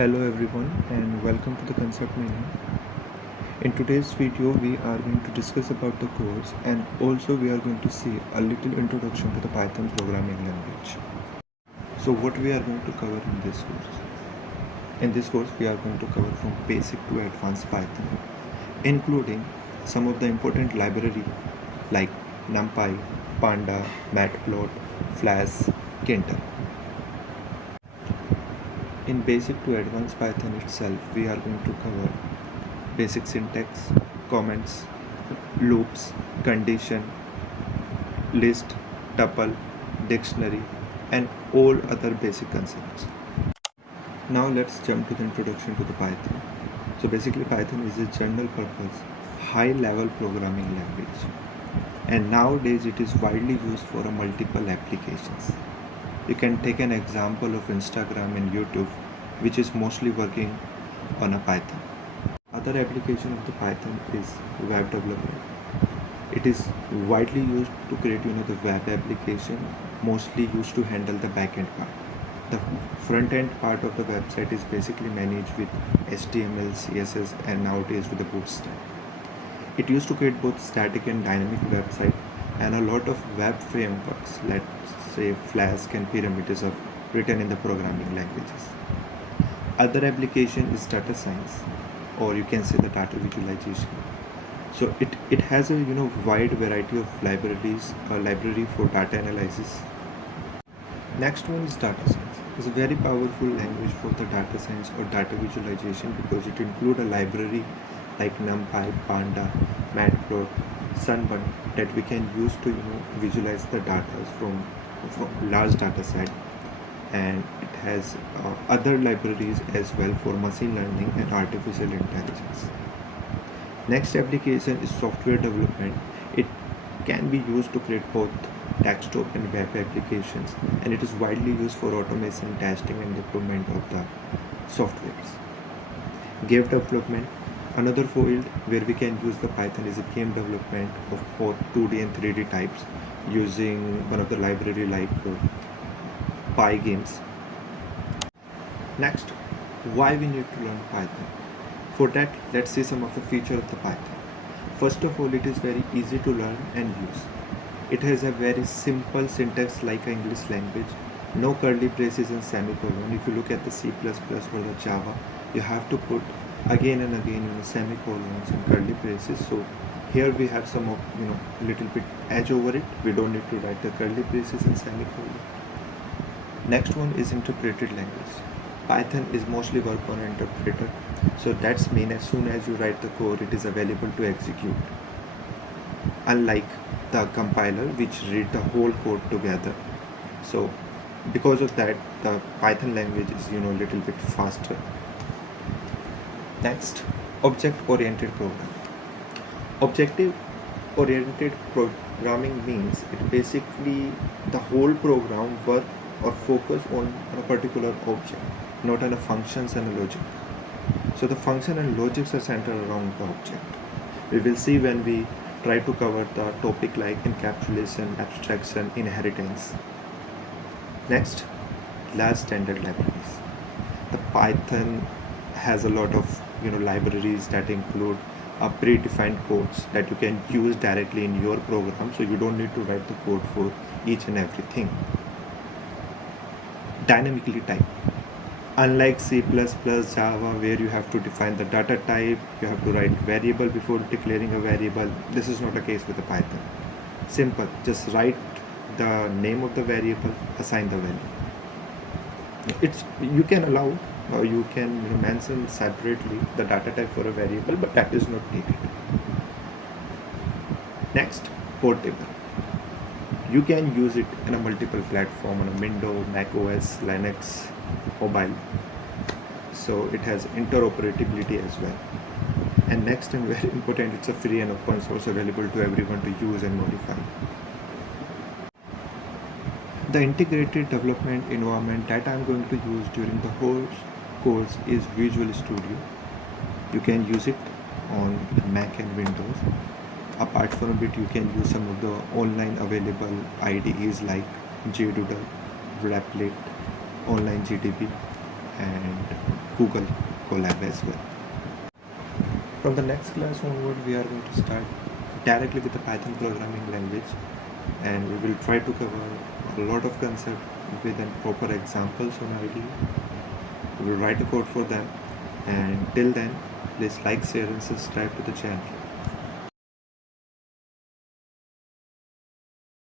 Hello everyone and welcome to the Concept Menu. In today's video we are going to discuss about the course and also we are going to see a little introduction to the Python programming language. So what we are going to cover in this course? In this course we are going to cover from basic to advanced Python, including some of the important library like NumPy, Panda, Matplot, Flash, Kinter. In basic to advanced Python itself, we are going to cover basic syntax, comments, loops, condition, list, tuple, dictionary, and all other basic concepts. Now let's jump to the introduction to the Python. So basically Python is a general purpose, high level programming language. And nowadays it is widely used for multiple applications. You can take an example of Instagram and YouTube, which is mostly working on a Python. Other application of the Python is web development. It is widely used to create the web application, mostly used to handle the backend part. The front end part of the website is basically managed with HTML, CSS, and nowadays with the Bootstrap. It used to create both static and dynamic website, and a lot of web frameworks, let's say Flask and Pyramids, are written in the programming languages. Other application is data science, or you can say the data visualization. So it has a wide variety of libraries, a library for data analysis. Next one is data science. It's a very powerful language for the data science or data visualization because it includes a library like NumPy, Panda, Matplot, Sunburn that we can use to visualize the data from large data set, and it has other libraries as well for machine learning and artificial intelligence. Next application is software development. It can be used to create both desktop and web applications, and it is widely used for automation, testing, and deployment of the softwares. Game development, another field where we can use the Python, is a game development of both 2D and 3D types using one of the library like Pygames. Next, why we need to learn Python? For that, let's see some of the features of the Python. First of all, it is very easy to learn and use. It has a very simple syntax like an English language, no curly braces and semicolon. If you look at the C++ or the Java, you have to put again and again semicolons and curly braces. So here we have some of little bit edge over it. We don't need to write the curly braces and semicolon. Next one is interpreted language. Python is mostly work on interpreter, so that's mean as soon as you write the code, it is available to execute. Unlike the compiler, which read the whole code together. So because of that, the Python language is little bit faster. Next, object-oriented programming. Objective-oriented programming means it basically the whole program work or focus on a particular object, not on a functions and a logic. So the function and logics are centered around the object. We will see when we try to cover the topic like encapsulation, abstraction, inheritance. Next, large standard libraries. The Python has a lot of libraries that include predefined codes that you can use directly in your program, so you don't need to write the code for each and everything. Dynamically typed. Unlike C++, Java, where you have to define the data type, you have to write variable before declaring a variable. This is not the case with the Python. Simple, just write the name of the variable, assign the value. You can allow or you can mention separately the data type for a variable, but that is not needed. Next, portable. You can use it in a multiple platform on a Windows, Mac OS, Linux, mobile. So it has interoperability as well. And next and very important, it's a free and open source available to everyone to use and modify. The integrated development environment that I'm going to use during the whole course is Visual Studio. You can use it on Mac and Windows. Apart from it, you can use some of the online available IDEs like JDoodle, Replit, Online GDB, and Google Colab as well. From the next class onward, we are going to start directly with the Python programming language, and we will try to cover a lot of concepts with a proper examples on ID. We will write a code for them, and till then, please like, share and subscribe to the channel.